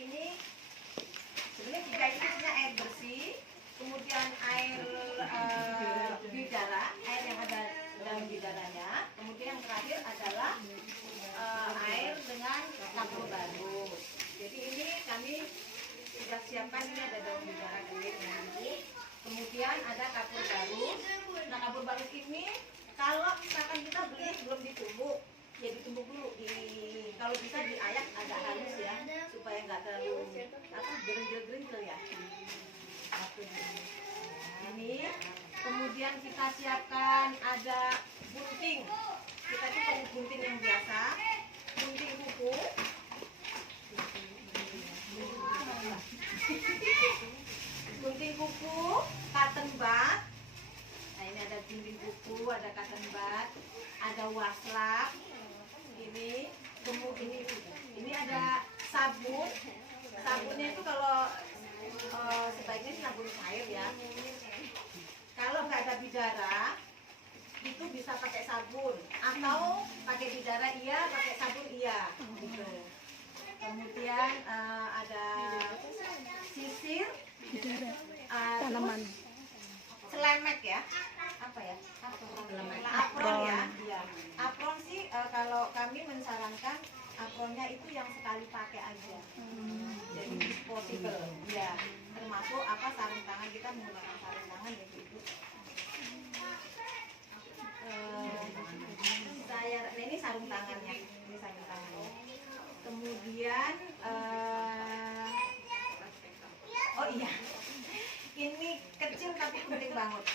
ini sebenarnya 3 itu isinya air bersih, kemudian air bidara, air yang ada dalam bidaranya, kemudian yang terakhir adalah air dengan kapur baru. Jadi ini kami sudah siapkan, ini ada daun bidara kering ini, kemudian ada kapur baru. Nah, kapur baru ini kalau misalkan kita beli belum ditumbuk, ya ditumbuk dulu, kalau bisa diayak agak halus ya, supaya nggak terlalu gerinjel ya. Ini kemudian kita siapkan ada gunting. Kita itu pakai gunting yang biasa, gunting kuku. Gunting kuku, cotton bud. Nah, ini ada gunting kuku, ada cotton bud, ada waslap. Ini ada sabun. Sabunnya itu kalau sebaiknya sabun cair ya. Kalau nggak ada bidara, itu bisa pakai sabun atau pakai bidara iya, pakai sabun iya. Gitu. Kemudian ada sisir, tanaman, selemek ya, apa ya? Apron ya. Iya. Apron sih kalau kami mensarankan apronnya itu yang sekali pakai aja. Jadi disposable. Ya, termasuk sarung tangan, kita menggunakan sarung tangan ya itu. Ini sarung tangannya. Ini sarung tangannya. Kemudian oh iya. Ini kecil tapi penting banget.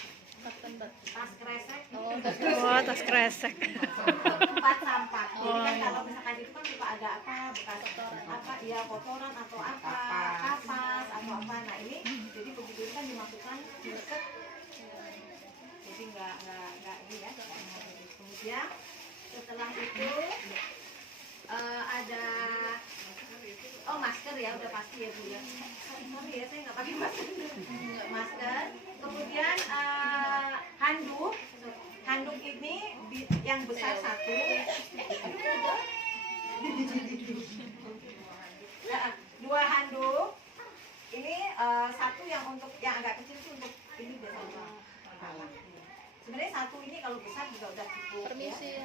Tas kresek. oh tas kresek, Tempat sampah. Jadi kan kalau misalkan itu kan suka ada bekas kotoran atau kapas atau apa. Nah ini jadi begitu kan dimasukkan deket. Jadi nggak ini ya. Kemudian setelah itu ada masker ya, udah pasti ya Bu ya. Sorry ya, saya nggak pakai masker. Kemudian handuk ini yang besar satu. Dua handuk. Ini satu yang untuk yang agak kecil itu untuk ini biasanya. Sebenarnya satu ini kalau besar juga udah cukup. Permisi.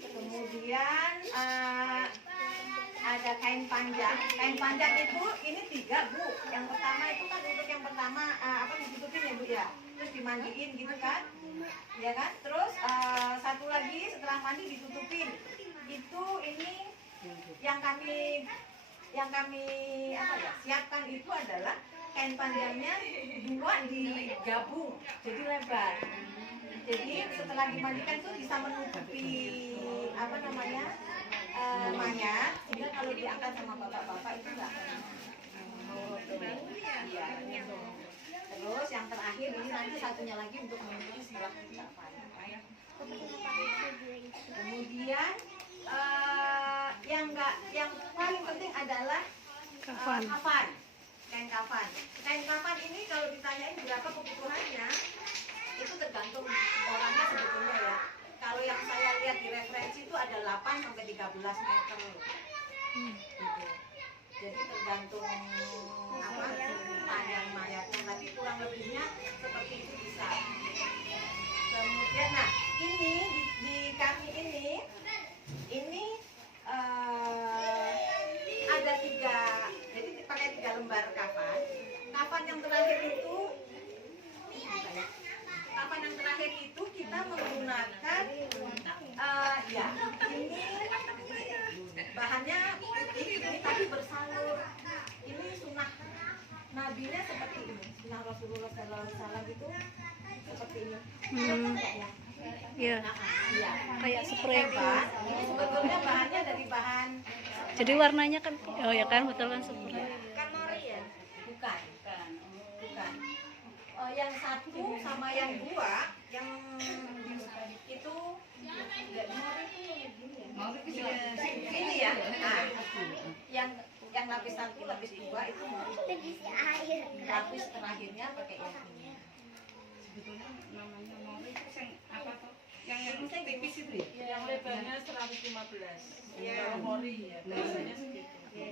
Kemudian ada kain panjang. Kain panjang itu ini 3 Bu. Yang pertama itu kan untuk yang pertama ditutupin ya Bu ya. Terus dimandiin gitu kan. Ya kan? Terus satu lagi setelah mandi ditutupin. Itu ini yang kami siapkan itu adalah kain panjangnya 2 digabung jadi lebar. Jadi setelah dimandikan itu bisa menutupi mayat, sehingga kalau diangkat sama bapak-bapak itu enggak ya. Terus yang terakhir ini nanti satunya lagi untuk menutupi setelah ucapan. Kemudian yang paling penting adalah kafan. Kain kafan. Kain kafan ini kalau ditanyain berapa kebutuhannya, itu tergantung orangnya sebetulnya ya. Kalau yang saya lihat di referensi itu ada 8 sampai 13 meter. Gitu. Jadi tergantung panjang mayatnya, tapi kurang lebihnya seperti itu bisa. Kemudian ini di kami ini ada 3, jadi pakai 3 lembar kafan. Kafan yang terakhir itu kita menggunakan ini bahannya ini tapi bersalur. Ini sunnah nabinya seperti ini, sunnah Rasulullah SAW itu seperti ini. Iya. Kayak spray. Ini sebetulnya bahannya dari bahan. Jadi warnanya kan, oh ya kan, betul kan spray. Kan mori ya? Bukan. Yang satu sama yang 2, yang itu nggak mori itu ini ya. Yang lapis 1, lapis 2 itu mori. Lapis terakhirnya pakai yang ini. Sebetulnya namanya mori itu yang tipis itu ya? Yang lebarnya 115. Iya. Kalau mori ya biasanya segitu. Ya.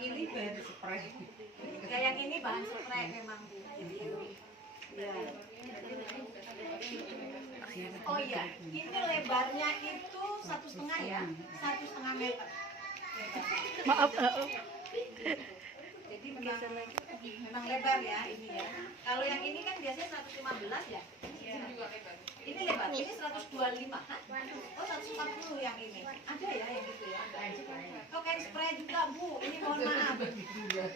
Ini bahan spray. Ya, yang ini bahan spray memang Bu. Ya. Oh iya, ini lebarnya itu 1,5 ya, 1,5 meter. Maaf. Jadi memang lebar ya ini ya. Kalau yang ini kan biasanya 115 ya. Ini lebar, ini 125. Hah? Oh 140 yang ini. Ada ya yang gitu ya. Oh kain spray juga Bu, ini mohon maaf.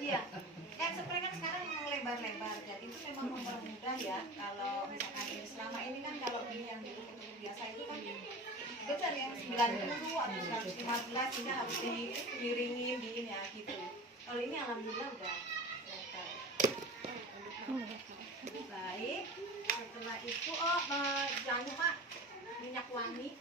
Iya. Kain spray kan sekarang memang lebar-lebar. Jadi itu memang mempermudah ya. Kalau misalkan ini selama ini kan kalau ini yang dulu biasa itu kan betul yang 90 atau 115 ini harus diiringin di ini ya gitu. Kalau ini alhamdulillah udah baik. Setelah itu jangan lupa minyak wangi,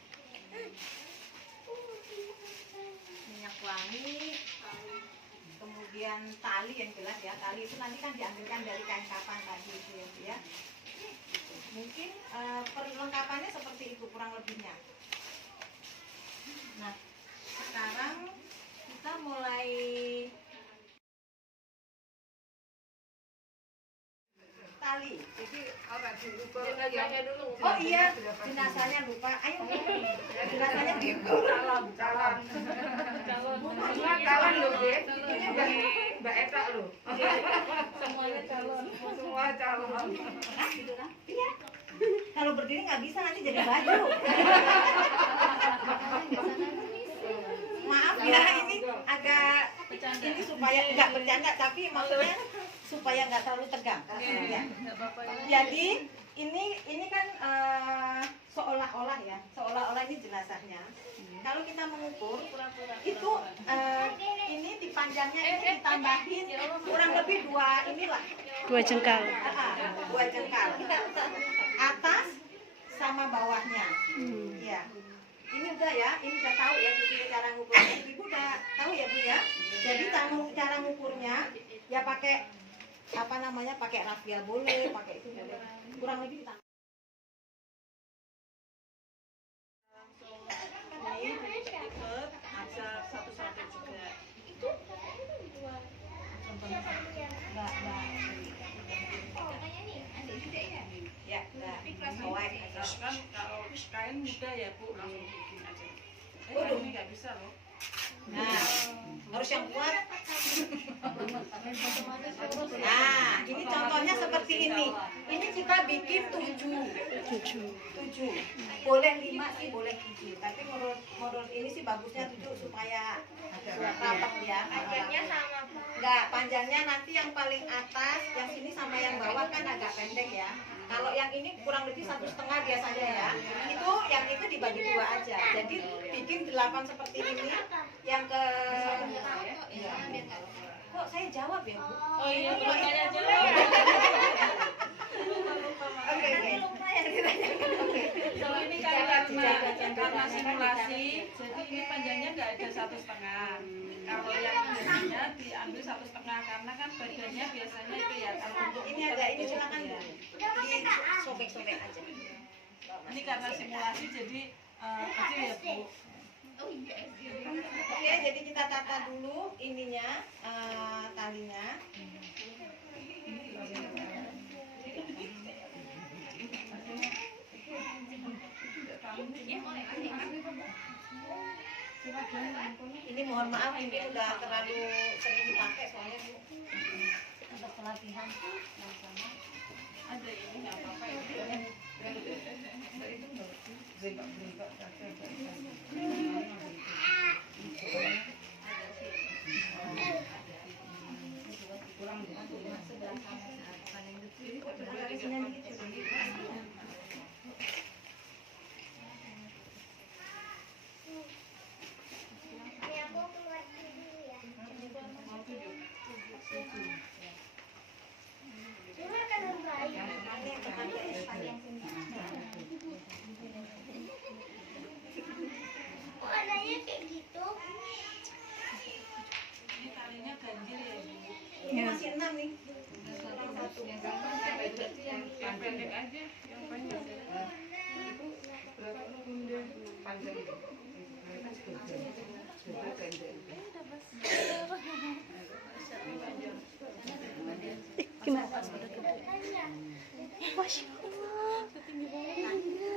kemudian tali yang jelas ya. Tali itu nanti kan diambilkan dari kain kapan tadi itu ya. Mungkin perlengkapannya seperti itu kurang lebihnya. Nah, sekarang kita mulai tali. Jadi oh iya, jenazahnya lupa. Ayo, jenazahnya gitu. Calon loh, ini Mbak Eta loh. Semuanya calon. Semua calon. Nah, gitu kan? Iya. Kalau berdiri nggak bisa nanti jadi baju. Maaf ya, ini agak ini supaya nggak bercanda, tapi maksudnya supaya nggak terlalu tegang. Ya. Jadi ini kan seolah-olah ya, seolah-olah ini jenazahnya. Kalau kita mengukur itu ini di panjangnya ini ditambahin kurang lebih 2 inilah. 2 jengkal. 2 jengkal. Atas sama bawahnya. Ya. Ini udah ya, ini udah tahu ya cara ngukurnya. Ibu udah tahu ya Bu ya. Jadi cara ngukurnya ya pakai apa namanya, pakai rafia boleh, pakai itu boleh. Kurang lebih kita ini deket aja satu-satu juga. Ya, Kan kalau kain mudah ya Bu, langsung bikin aja. Ini nggak bisa loh. Nah, harus yang kuat. Nah, ini contohnya seperti ini. Ini kita bikin 7. Boleh 5 sih, boleh 7. Tapi menurut ini sih bagusnya 7 supaya rapat ya. Panjangnya sama Bu. Enggak, panjangnya nanti yang paling atas, yang sini sama yang bawah kan agak pendek ya. Kalau yang ini kurang lebih 1,5 biasanya ya. Itu yang itu dibagi 2 aja. Jadi bikin 8 seperti ini. Yang ke ya. Kok saya jawab ya, Bu? Oh iya, belum saya jawab. Oke. Lupa ya ditanyakan. Oke. Kalau ini karena simulasi, jadi ini panjangnya nggak ada 1,5. Kalau yang biasanya diambil 1,5 karena kan badannya biasanya itu ya. Kalau untuk Ini ada ini silakan Bu. Sobek-sobek aja. Ini karena simulasi jadi kecil ya Bu. Oke, jadi kita tata dulu ininya, talinya. Ini mohon maaf, ini udah terlalu sering dipakai soalnya Bu. Untuk pelatihan Ada ini nggak apa-apa ini. Ini talinya ganjil ya Bu. ini masih 6 nih. Yang pendek aja, yang panjang. Panjang. Gimana? Masya Allah.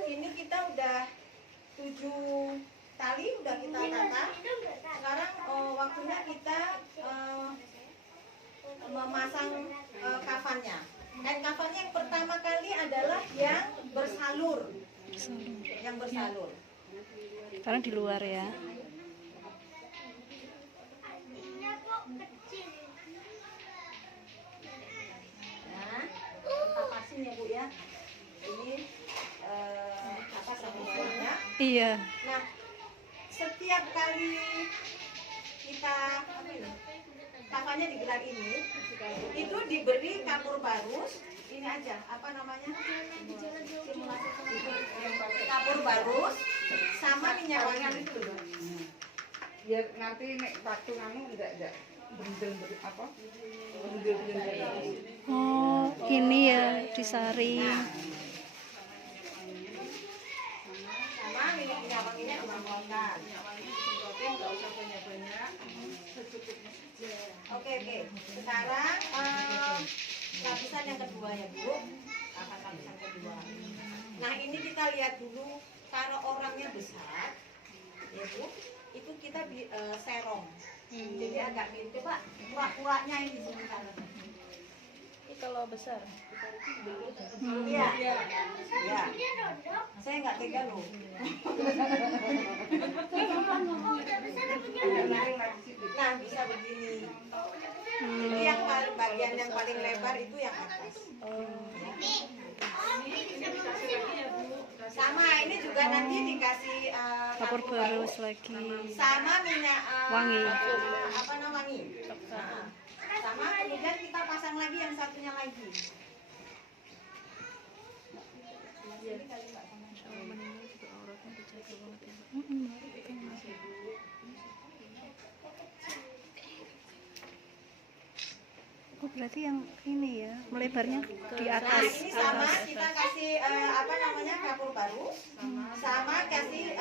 Ini kita udah 7 tali udah kita tata. Sekarang waktunya kita memasang kafannya. Dan kafannya yang pertama kali adalah yang bersalur. Yang bersalur. Karena di luar ya. Nah, kita pasin ya Bu ya. Ini kapas sama bawahnya. Iya. Nah, setiap kali kita kafannya digelar ini, itu diberi kapur barus. Ini aja, apa namanya? Kapur barus sama minyak wangi. Biar nanti nek waktu kamu enggak bendel apa? Oh, ini ya disaring. Sama minyak wanginya disemprotkan. Nggak usah banyak-banyak. Oke. Sekarang lapisan yang kedua ya Bu. Akan lapisan kedua. Nah ini kita lihat dulu kalau orangnya besar, ya Bu, itu kita serong. Jadi agak gitu Pak. Kurak-kuraknya ini sebentar. Kalau besar. Iya. Ya. Saya nggak tega loh. Nah bisa begini. Jadi yang bagian yang paling lebar itu yang atas. Sama ini juga nanti dikasih Kapur barus lagi. sama minyak Wangi. apa namanya wangi. Nah, sama kemudian kita pasang lagi yang satunya lagi. Oh, berarti yang ini ya, melebarnya di Nah atas. ini sama kita kasih apa namanya kapur barus, sama kasih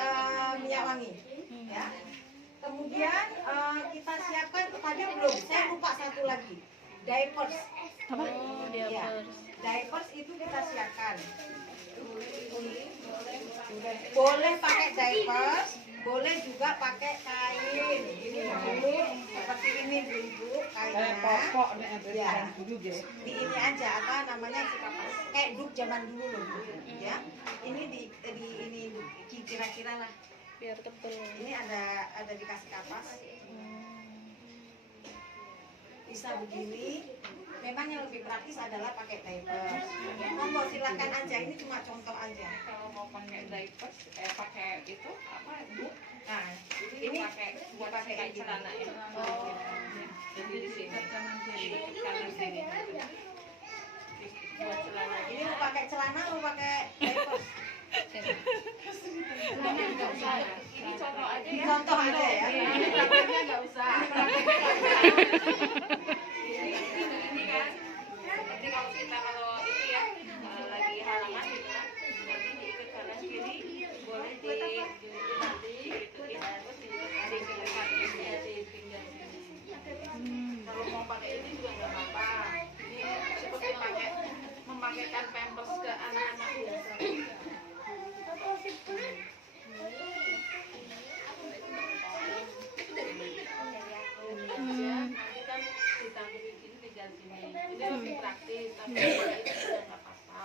minyak wangi, ya. Kemudian kita siapkan tadi belum, saya lupa satu lagi, diapers. Apa? Ya, diapers itu kita siapkan. Boleh pakai diapers, boleh juga pakai kain. Ini dulu seperti ini dulu kainnya. Pokok nek Ya. dulu nggih. Di ini aja apa namanya kayak duk zaman dulu loh Bu. Ya. Ini di ini kira-kira lah. Biar tebel. Ini ada dikasih kapas. Bisa begini. Memang yang lebih praktis adalah pakai diaper. Monggo silakan aja, ini cuma contoh aja. Kalau mau pakai diapers, pakai itu apa bu? Nah, Ini pakai buat pakai celana ya. Oh. Jadi di sini kanan kiri kanan sini. Buat celana. ini mau pakai celana mau pakai diaper? Nggak usah. Ini contoh aja ya. Contoh aja ya. Ini prakteknya nggak usah. Ini kan. Nanti kalau kita itu ya lagi halangan gitu kan. Nanti diikat kanan kiri boleh di nanti terus di pinggang sini. Kalau mau pakai ini juga nggak apa-apa. Ini seperti memakaikan pampers ke anak-anak biasa. Nanti kan ditanggung begini tinggal sini. Ini lebih praktis, tapi itu juga nggak apa-apa.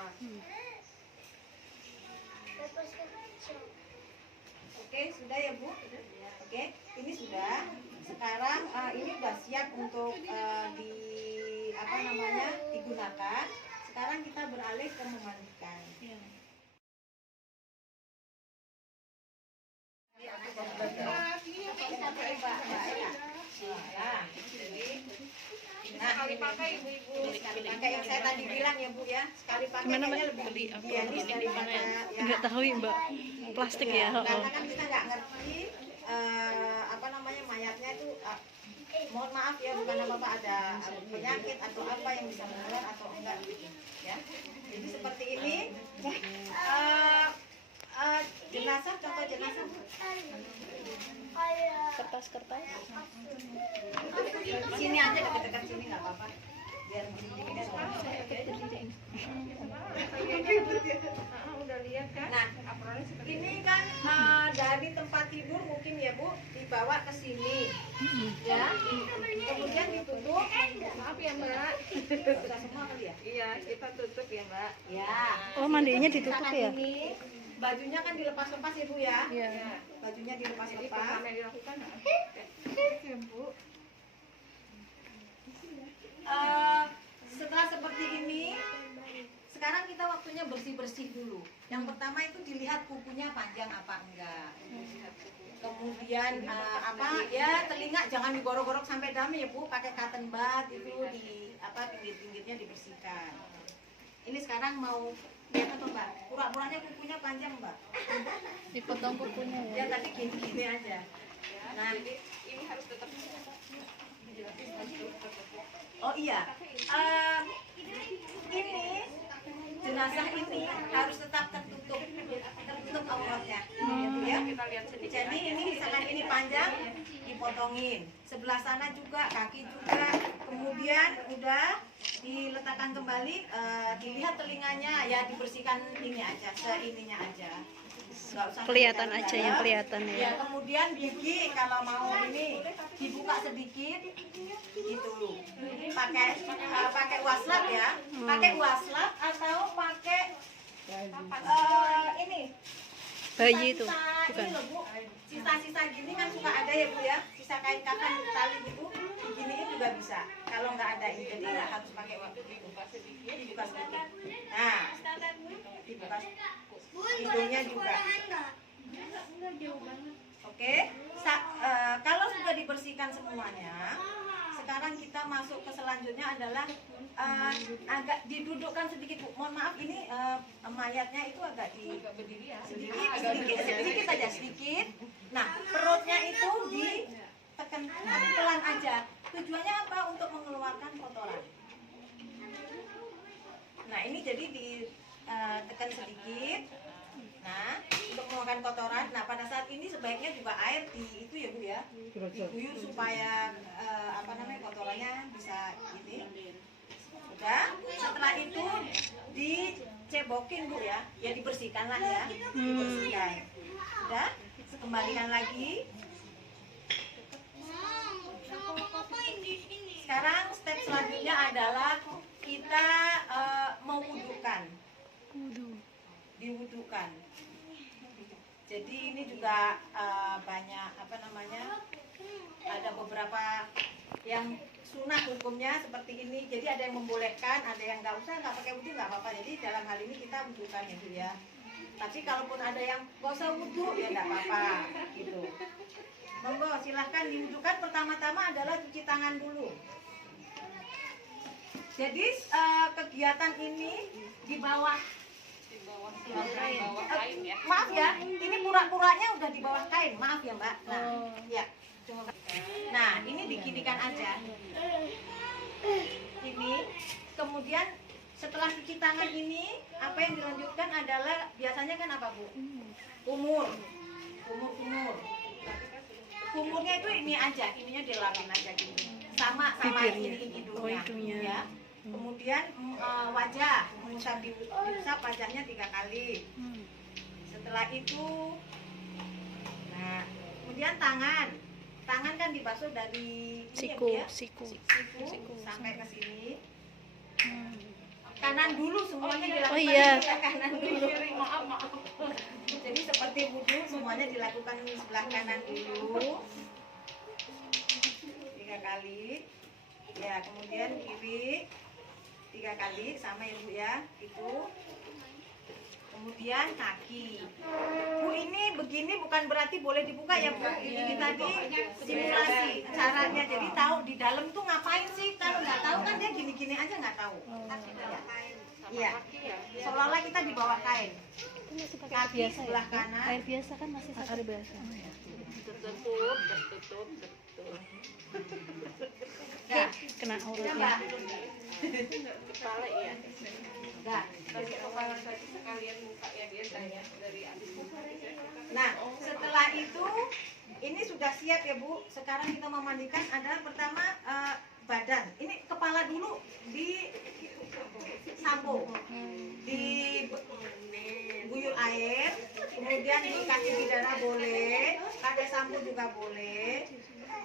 Oke, sudah ya Bu? Oke, ini sudah. Sekarang ini sudah siap untuk apa namanya digunakan. Sekarang kita beralih ke memandikan. Nah, Sekali pakai ibu-ibu. sekali pakai yang saya tadi bilang ya Bu ya, sekali pakai kayaknya lebih higienis daripada ya. Enggak tahu ya, Mbak. Plastik ya. Karena kan kita nggak ngerti apa namanya mayatnya itu mohon maaf ya bukan apa-apa ada penyakit atau apa yang bisa menular atau enggak gitu ya. Jadi seperti ini jenazah, contoh jenazah. Kertas-kertas. Sini aja dekat-dekat sini nggak apa-apa. Biar begini-begini semua. Udah lihat kan? Nah, Apronnya seperti ini kan dari tempat tidur mungkin ya Bu dibawa ke sini, ya. Kemudian ditutup. maaf ya Mbak. Bisa semua kali ya? Iya, kita tutup ya Mbak. Ya. Oh, mandinya ditutup Tangan ya? Ini, bajunya kan dilepas-lepas ya Bu ya? Iya. Bajunya Jadi dilepas-lepas. pertama yang dilakukan ya Bu. Setelah seperti ini, sekarang kita waktunya bersih-bersih dulu. Yang pertama itu dilihat kukunya panjang apa enggak. Kemudian apa ya, telinga jangan digorok-gorok sampai dalam ya Bu, pakai cotton bud itu di apa pinggir-pinggirnya dibersihkan. Ini sekarang mau lihat apa Mbak? Pura-puranya kukunya panjang Mbak. Dipotong kukunya ya. Ya tadi gini-gini aja. Nah, Jadi ini harus tetap oh iya, ini jenazah ini harus tetap tertutup auratnya, gitu ya. kita lihat sedikit. Jadi ini misalkan ini panjang, dipotongin. Sebelah sana juga, kaki juga. Kemudian udah diletakkan kembali, dilihat telinganya, ya dibersihkan ini aja, seininya aja. Nggak usah Kelihatan kelihatan aja dalam. yang kelihatan ya. Ya, kemudian gigi kalau mau ini dibuka sedikit, gitu. Pakai waslat ya, pakai waslat atau pakai ini. Bayi itu, Sisa-sisa bukan? ini loh, Bu. Sisa-sisa gini kan suka ada ya Bu ya, sisa kain kafan tali gitu, diginiin juga bisa. Kalau nggak ada ini, jadi nggak harus pakai waktu dibuka sedikit. Nah, dibuka hidungnya juga. Oke, kalau sudah dibersihkan semuanya, sekarang kita masuk ke selanjutnya adalah agak didudukkan sedikit Bu. Mohon maaf ini mayatnya itu agak Berdiri ya. sedikit aja sedikit. Nah, perutnya itu ditekan pelan aja. Tujuannya apa? Untuk mengeluarkan kotoran. Nah, ini jadi ditekan sedikit. Nah, untuk mengeluarkan kotoran. Nah, pada saat ini sebaiknya juga air itu ya Bu ya, diguyur supaya kotorannya bisa ini. Udah, setelah itu dicebokin Bu ya, ya dibersihkan lah ya, dibersihkan. Udah, kembalikan lagi. Sekarang step selanjutnya adalah kita mewudukan, diwudukan. Jadi ini juga banyak ada beberapa yang sunnah hukumnya seperti ini. Jadi ada yang membolehkan, ada yang nggak pakai wudhu nggak apa-apa. Jadi dalam hal ini kita wudukan itu ya. Tapi kalaupun ada yang nggak usah wudhu ya nggak apa-apa gitu. Monggo silahkan diwudukan. Pertama-tama adalah cuci tangan dulu. Jadi kegiatan ini di bawah kain ya. maaf ya, ini pura-puranya udah di bawah kain, maaf ya Mbak. Nah, ya. Nah, ini diginikan aja. Ini, kemudian setelah cuci tangan ini, apa yang dilanjutkan adalah biasanya kan apa Bu? Kumur. Kumurnya itu ini aja, ininya dilapin aja gitu. Sama Bibirnya. ini Oh, hidungnya. ya. Kemudian wajah, diusap wajahnya 3 kali. Setelah itu, nah, kemudian tangan kan dibasuh dari ini ya, Siku. siku sampai ke sini. Kanan dulu semuanya dilakukan. Oh, iya. Kanan dulu. Maaf. Jadi seperti wudhu semuanya dilakukan sebelah kanan dulu. 3 kali. Ya, kemudian kiri 3 kali sama ya Bu ya. Itu. Kemudian kaki. Bu, ini begini bukan berarti boleh dibuka ya Bu. Ini tadi simulasi caranya. Jadi tahu di dalam tuh ngapain sih. Kalau nggak tahu kan dia gini-gini aja nggak tahu. Iya. Seolah-olah kita di bawah kain. Kaki sebelah kanan. Air biasa kan masih air biasa. Tertutup. Nah, Kena udah auratnya. Mbak. Kepala ya. Enggak. Tapi kepala tadi sekalian muka ya biasanya dari habis muka Nah, setelah itu ini sudah siap ya Bu. Sekarang kita memandikan adalah pertama badan. Ini kepala dulu di sampo, diguyur air, kemudian dikasih bidara boleh, pakai sampo juga boleh,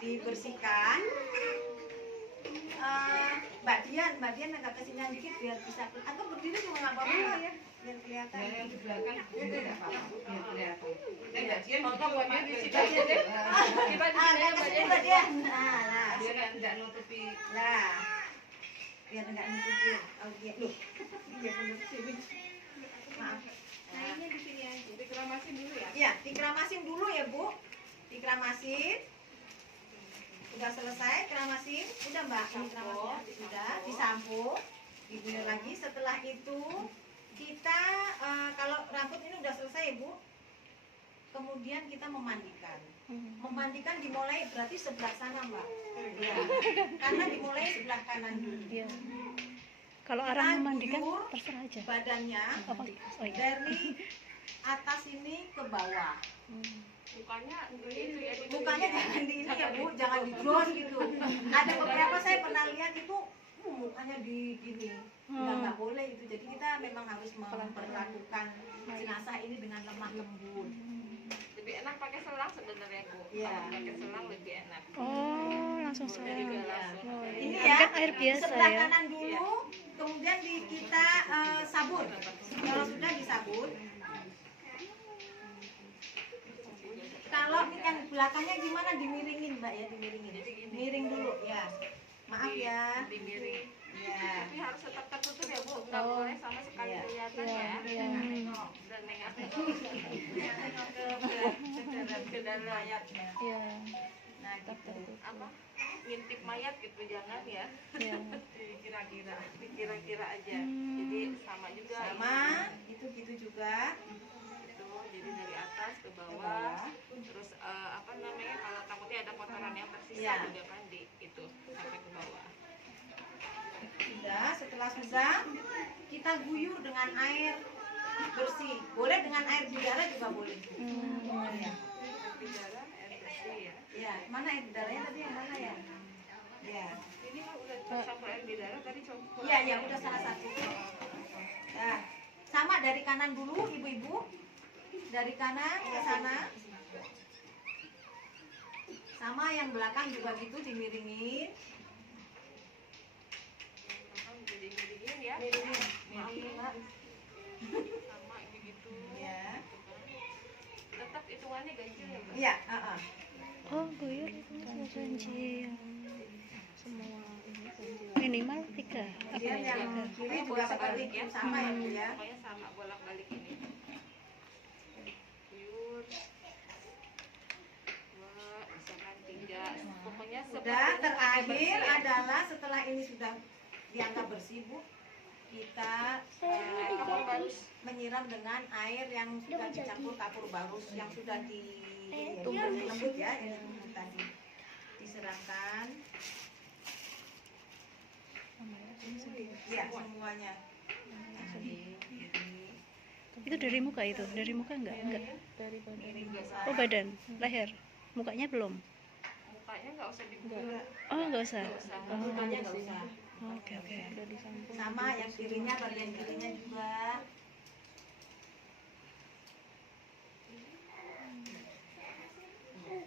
dibersihkan. Mbak Dian agak kesini dikit biar bisa, atau berdiri juga nggak apa-apa ya, biar kelihatan. Yang di belakang itu enggak apa-apa. Biar kelihatan. Mbak Dian di sini aja deh. Coba di sini Agak Mbak kesini Dian. Mbak Dian. Nah, Biar enggak nutupi. nah, biar nggak nutupin. Oh iya, loh, dia belum sini. Maaf. Kayaknya di sini aja. Dikeramasin dulu ya. Iya, dikeramasin dulu ya Bu. Dikeramasin. Udah selesai keramasin, udah Mbak, ini keramasnya sudah disampo, diguyur lagi. Setelah itu kita kalau rambut ini udah selesai ya Bu, kemudian kita memandikan. Memandikan dimulai berarti sebelah sana Mbak. Ya. Karena dimulai sebelah kanan dulu. Iya. Kalau Kita orang memandikan guyur terserah aja. badannya Oh iya. dari atas ini ke bawah. Bukannya itu ya. Bukannya jangan di ini ya Bu, jangan di cross gitu. Ada beberapa saya pernah lihat itu mukanya di gini, nggak boleh itu. Jadi kita memang harus memperlakukan jenazah ini dengan lemah lembut. Lebih enak pakai selang sebenarnya Bu. Iya. Kalau pakai selang lebih enak. Oh, langsung Jadi saya. nggak langsung. Oh, Ini iya. ya, Kan air biasa sebelah ya. kanan dulu, kemudian kita sabun. Kalau sudah disabun, kalau yang belakangnya gimana dimiringin Mbak ya, dimiringin. Miring dulu ya. Maaf ya. Dimiring. Ya. Tapi harus tetap tertutup ya Bu. Nggak boleh sama sekali Iya. kelihatan Iya, ya. iya. Dan nengok-nengok ke dalam mayatnya. Iya. Nah, gitu. Apa? Ngintip mayat gitu jangan ya. Iya. Dikira-kira aja. Jadi sama juga. Sama, itu gitu juga. Itu jadi dari atas ke Ke bawah. bawah. Terus apa namanya? Kalau takutnya ada kotoran yang tersisa Iya. juga kan di itu sampai ke bawah. Sudah, setelah sudah kita guyur dengan air bersih. Boleh dengan air bidara juga boleh. Ya. Bidara air bersih ya. Ya, mana air bidaranya tadi yang mana ya? Ya. Ini mah udah campur air bidara tadi campur. Iya, ya udah salah satu. Ya. Sama dari kanan dulu ibu-ibu. Dari kanan ke sana. Sama yang belakang juga gitu dimiringin. Jadi miringin ya. Miringin. Miringin, Mbak. Sama gitu. Ya. Tetap hitungannya ganjil ya Mbak. Iya, heeh. Oh, guyur itu ganjil. Semua ini ganjil. Minimal 3. Kemudian yang kiri juga seperti itu sama ya Bu ya. Pokoknya sama bolak-balik ini. Guyur. 2, misalkan 3. Pokoknya Sudah, terakhir adalah setelah ini sudah dianggap bersih Bu, kita menyiram dengan air yang sudah dicampur kapur barus yang sudah lembut ya, yang lembut tadi disiramkan. Ya, semuanya. Nah, Itu dari muka itu? Dari muka enggak? Enggak. dari badan. Oh, badan, leher. Mukanya belum. Mukanya nggak usah diguyur. Oh, enggak usah. mukanya nggak usah. Oke, oke. Sama yang kirinya, bagian kirinya juga.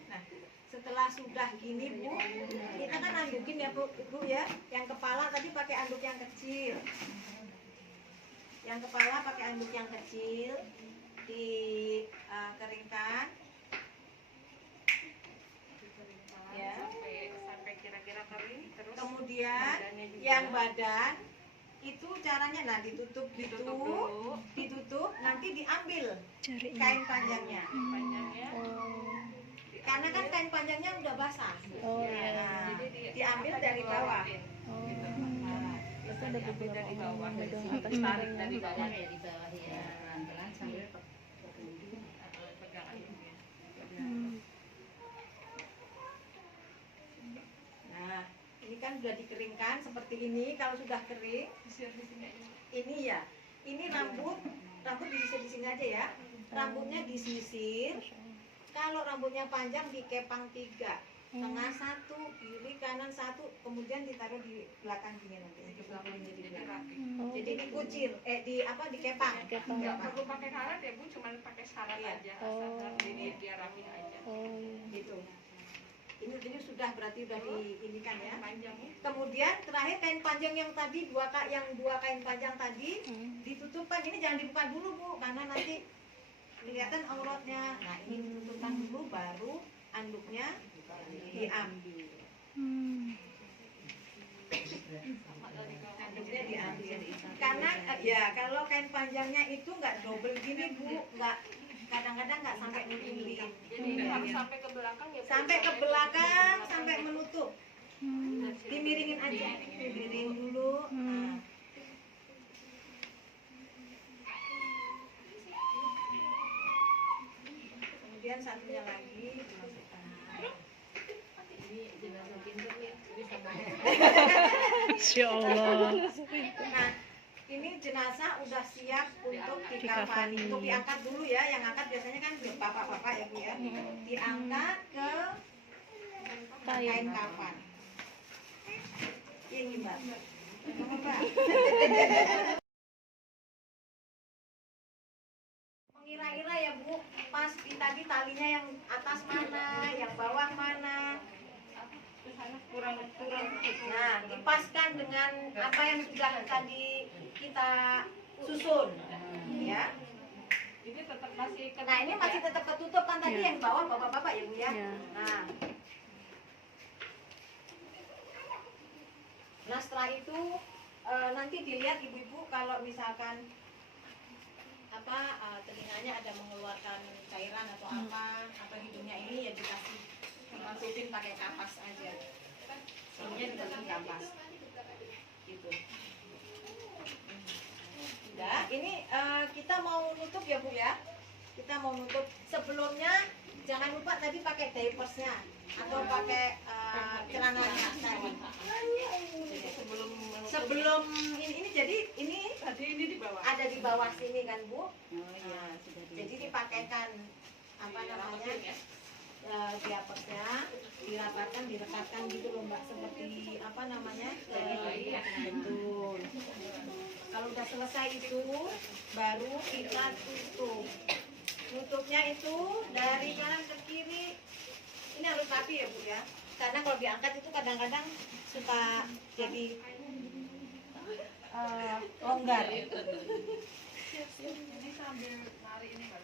Nah, setelah sudah gini Bu, kita kan andukin ya Bu ya. Yang kepala tadi pakai anduk yang kecil. Yang kepala pakai anduk yang kecil, dikeringkan. Ya. Sampai kira-kira kering terus Kemudian badannya juga. yang badan itu caranya nah ditutup gitu, Ditutup dulu. ditutup, nanti diambil Jarinya. kain panjangnya. panjangnya Karena kan kain panjangnya udah basah. Oh, iya. Nah, Jadi diambil dari bawah. Oh. Nah, Bisa diambil dari bawah dari sini. atas Tarik bawah. dari bawah ya. di bawah ya pelan-pelan sambil pegang anduknya. Hmm. Nah, ini kan sudah dikeringkan seperti ini. Kalau sudah kering, ini ya. Ini rambut disisir di sini aja ya. rambutnya disisir. Kalau rambutnya panjang dikepang 3, tengah 1, kiri kanan 1, kemudian ditaruh di belakang gini nanti. Di belakang jadi rapi. Jadi dikucir, dikepang. Nggak perlu pakai karet ya Bu, cuma pakai syarat Iya. aja, asal ini biar rapi aja. Gitu. Ini sudah berarti udah ini kan ya. Panjang ya. Kemudian terakhir kain panjang yang tadi dua kain panjang tadi ditutupkan. Ini jangan dibuka dulu Bu, karena nanti kelihatan auratnya. Nah ini ditutupkan dulu, baru anduknya diambil. Anduknya diambil. Karena kalau kain panjangnya itu nggak double gini Bu, kadang-kadang nggak sampai nutupi. Jadi ini harus sampai ke belakang ya Bu? Sampai ke belakang, sampai menutup. Dimiringin aja, dimiringin dulu. Nah. Kemudian satunya lagi dimasukkan. Ini jenazah pintar ya, bisa banget. Masya Allah. Nah, ini jenazah udah siap untuk dikafani. Dikafani. Untuk diangkat dulu ya, yang angkat biasanya kan bapak-bapak ya Bu ya. Diangkat ke kain kafan. Ini Mbak. Mbak. Mengira-ira ya Bu, pas tadi talinya yang atas mana, yang bawah mana. Kurang. Nah, dipaskan dengan apa yang sudah tadi kita susun, ya. Ini tetap masih ke. Nah, ini masih tetap ketutup kan tadi yang bawah bapak-bapak ya Bu ya. Nah, setelah itu nanti dilihat ibu-ibu kalau misalkan telinganya ada mengeluarkan cairan atau apa hidungnya ini ya ditutupin pakai kapas aja. Ininya ditutup kapas. Gitu. Udah, ini kita mau nutup ya Bu ya. Kita mau nutup. Sebelumnya jangan lupa tadi pakai diapersnya atau pakai celananya tadi. Sebelum ini jadi ini Tadi ini di bawah. ada di bawah sini kan Bu. Oh iya, sudah Jadi dipakaikan diapersnya, dirapatkan, direkatkan gitu loh Mbak, seperti betul. Kalau udah selesai itu baru kita tutup. Nutupnya itu dari kanan ke kiri. Ini harus rapi ya Bu ya. Karena kalau diangkat itu kadang-kadang suka jadi longgar. Ini sambil narik ini Pak.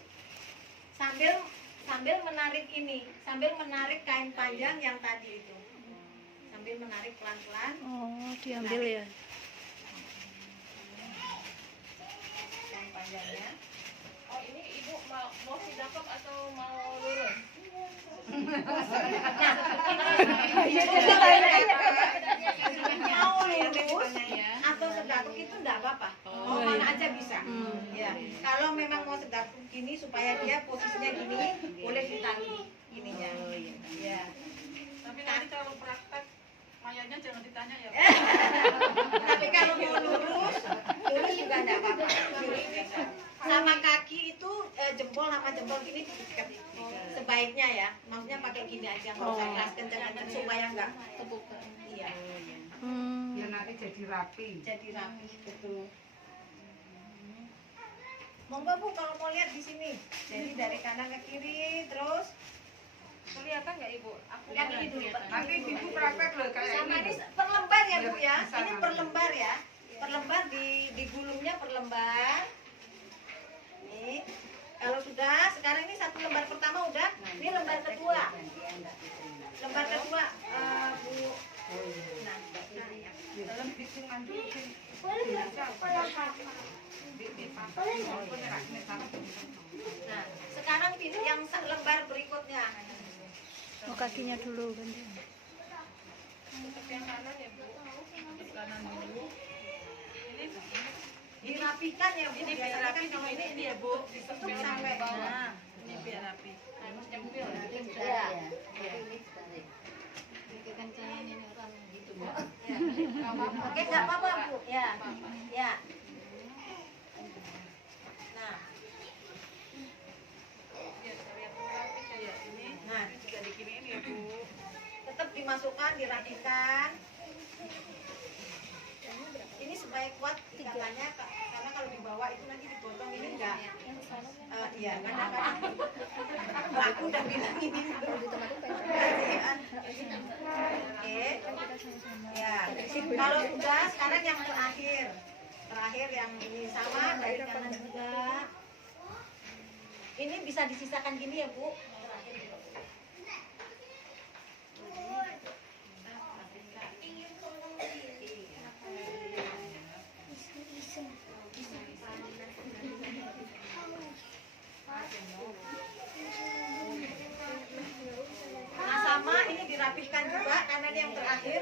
Sambil menarik ini, sambil menarik kain panjang yang tadi itu. Sambil menarik pelan-pelan. Oh, diambil ya. Kain panjangnya. Oh ini Ibu mau sidakap atau mau lurus? Mau lurus atau sedakuk itu enggak apa-apa. Mau mana aja bisa. Ya. Kalau memang mau sedakuk gini supaya dia posisinya gini, boleh ditali ininya. Ya. Tapi nanti kalau praktek mayatnya jangan ditanya ya. Tapi kalau mau lurus juga enggak apa-apa. Sama kaki itu jempol sama jempol gini diikat. Sebaiknya ya, maksudnya pakai gini aja, nggak usah keras kencang-kencang supaya enggak terbuka. Iya. biar nanti jadi rapi. Jadi rapi, betul. Monggo Bu kalau mau lihat di sini. Jadi dari kanan ke kiri terus Kelihatan nggak Ibu? Aku yang ini dulu. Nanti ibu praktek loh kayak Sama ini. ini per lembar ya Bu ya. Bisa Ini ngambil. per lembar ya. Per lembar digulungnya per lembar. Nih. Kalau sudah, sekarang ini satu lembar pertama udah. Ini lembar kedua. Lembar kedua Bu. Nah, Dalam hitungan dulu. nah, sekarang yang lembar berikutnya. Oh, kakinya dulu kan. Untuk yang kanan ya Bu. Kanan dulu. Dirapikan ya Bu. Ini biar Biasanya rapi kan kalau kalau ini ini ya Bu. tutup sampai nah. Ini biar rapi. Harus nyempil. Ya. Oke, nggak apa-apa Bu. Ya. Ya. Nah. dimasukkan, dirapikan. Ini supaya kuat ikatannya, karena kalau dibawa itu nanti dipotong ini enggak. Iya, kadang-kadang aku udah bilang ini. Oke. Ya. Kalau sudah, sekarang yang terakhir. Terakhir yang ini sama dari kanan juga. Ini bisa disisakan gini ya, Bu. Nah, sama ini dirapihkan juga karena ini yang terakhir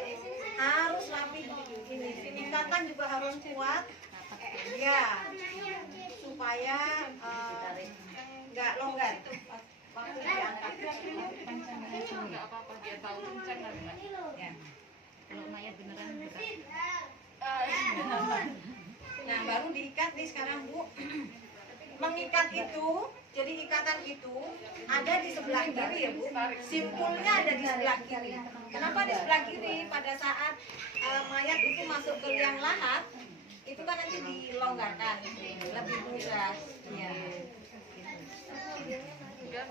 harus rapih ini. Ikatan juga harus kuat. Ya. Supaya nggak longgar waktu diangkat. Nggak apa-apa, dia tahu kencang kan Mbak. Ya. Kalau mayat beneran berat. Nah, baru diikat nih sekarang, Bu. Mengikat itu, jadi ikatan itu ada di sebelah kiri ya, Bu. Simpulnya ada di sebelah kiri. Kenapa di sebelah kiri? Pada saat mayat itu masuk ke liang lahat, itu kan nanti dilonggarkan, lebih mudah. Iya. Enggak.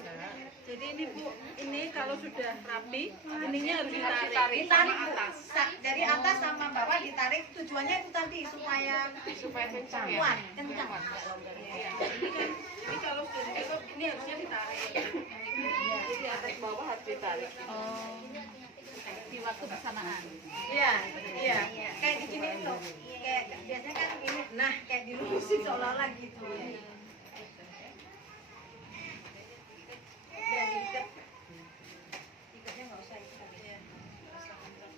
Jadi ini Bu, ini kalau sudah rapi, ininya harus ditarik. Ditarik, Bu. Dari atas sama bawah ditarik. Tujuannya itu tadi supaya kencang ya. kuat, kencang. Iya. Ini kalau sudah ditutup, ini harusnya ditarik. Jadi atas bawah harus ditarik. Di waktu bersamaan. Iya, iya. Kayak di sini loh. Kayak biasanya kan ini, nah kayak dilurusin seolah-olah gitu. Ya, diikat. Ikatnya nggak usah ikat.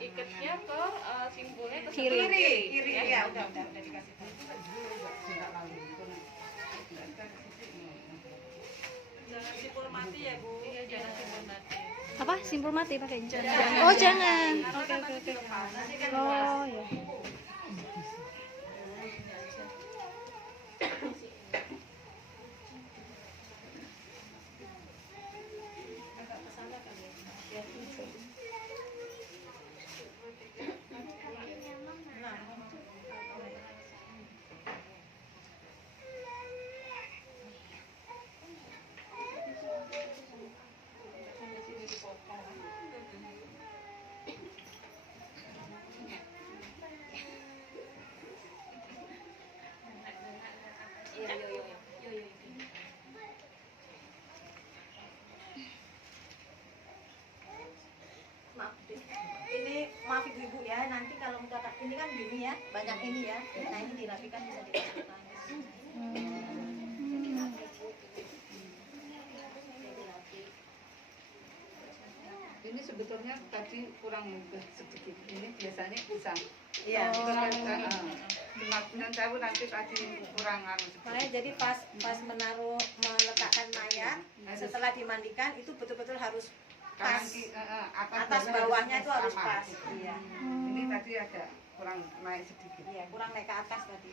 Ikatnya ke simpulnya ke Kiri. Kiri, ya udah dikasih tahu. Jangan simpul mati ya Bu. Iya, jangan simpul mati. Apa? Simpul mati pakainya? Oh, jangan. Oke. Oh, ya. Agak kesana kali ya. Nah, maaf deh. Ini maaf ibu ya, nanti kalau udah ini kan gini ya, banyak ini ya. Nah ini dirapikan bisa dimasukkan. Ini sebetulnya tadi kurang sedikit. Ini biasanya bisa. Iya. Dengan saya nanti tadi kurang Makanya jadi pas meletakkan mayat setelah dimandikan itu betul-betul harus pas. Atas bawahnya itu harus pas. Iya. Ini tadi ada kurang naik sedikit. Iya, kurang naik ke atas tadi.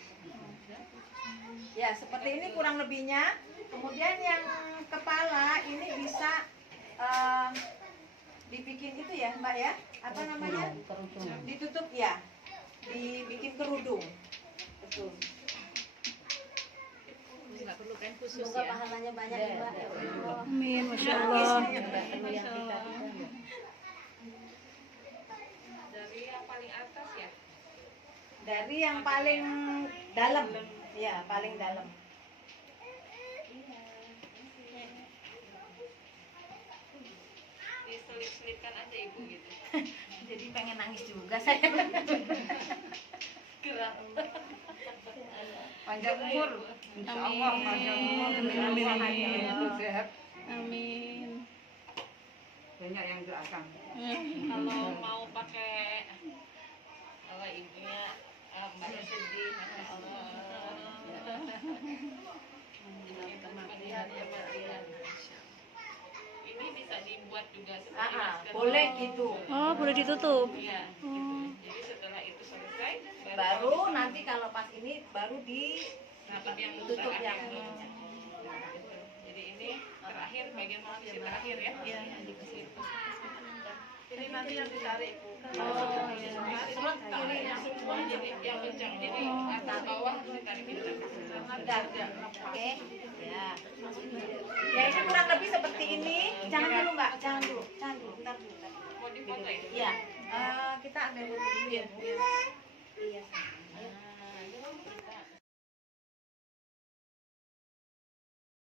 Ya, seperti ini kurang lebihnya. Kemudian yang kepala ini bisa dibikin itu ya, Mbak ya. Apa namanya? Ditutup ya. Dibikin kerudung. Betul. Nggak perlu kain khusus Semoga ya. pahalanya banyak ya, Mbak. Ya Allah. Amin, Masya Allah. Dari yang paling atas ya. Dari yang paling dalam. Ya, paling dalam. Diselip-selipkan aja Ibu gitu. Jadi pengen nangis juga saya. Gerak. Panjang umur. Insya Allah panjang umur. Amin. Sehat. Amin. Banyak yang doakan. Kalau mau pakai kalau ibunya mbaknya sedih, Masya Allah. Kematian ya kematian. Ini bisa dibuat juga seperti masker. Boleh gitu. Oh, boleh ditutup. Iya, gitu. Jadi setelah itu selesai, Baru nanti kalau pas ini baru dapat yang tutup yang Jadi ini terakhir bagian manusia terakhir ya. Iya, dikasih. Ini nanti yang ditarik. Oh, iya. Semua kiri semua jadi yang kencang. Jadi atas bawah harus ditarik kencang. Karena Udah. Oke. Ya. Ya ini kurang lebih seperti ini. Jangan dulu Mbak, jangan dulu. Bentar dulu. mau dipoto ya. Iya. Kita ambil dulu ya. Iya.